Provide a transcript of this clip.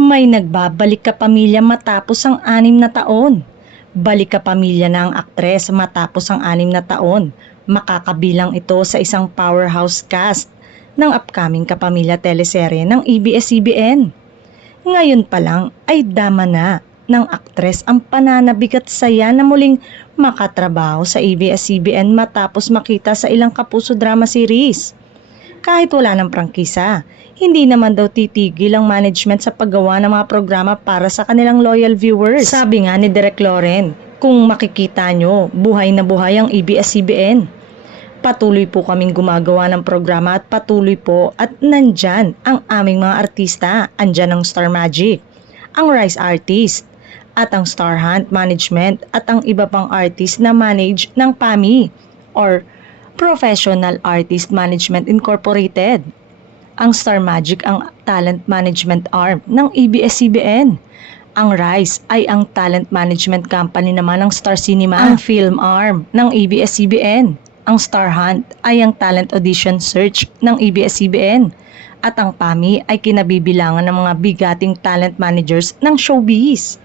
May nagbabalik ka pamilya matapos ang 6 na taon. Balik ka pamilya na ang aktres matapos ang 6 na taon. Makakabilang ito sa isang powerhouse cast ng upcoming Kapamilya teleserye ng ABS-CBN. Ngayon pa lang ay dama na ng aktres ang pananabik at saya na muling makatrabaho sa ABS-CBN matapos makita sa ilang kapuso drama series. Kahit wala ng prangkisa, hindi naman daw titigil ang management sa paggawa ng mga programa para sa kanilang loyal viewers. Sabi nga ni Direk Loren, kung makikita nyo, buhay na buhay ang ABS-CBN. Patuloy po kaming gumagawa ng programa at patuloy po at nandyan ang aming mga artista. Andyan ang Star Magic, ang Rise Artist, at ang Star Hunt Management at ang iba pang artist na manage ng PAMI or Professional Artist Management Incorporated. Ang Star Magic ang talent management arm ng ABS-CBN. Ang Rise ay ang talent management company naman ng Star Cinema, ang film arm ng ABS-CBN. Ang Star Hunt ay ang talent audition search ng ABS-CBN. At ang PAMI ay kinabibilangan ng mga bigating talent managers ng showbiz.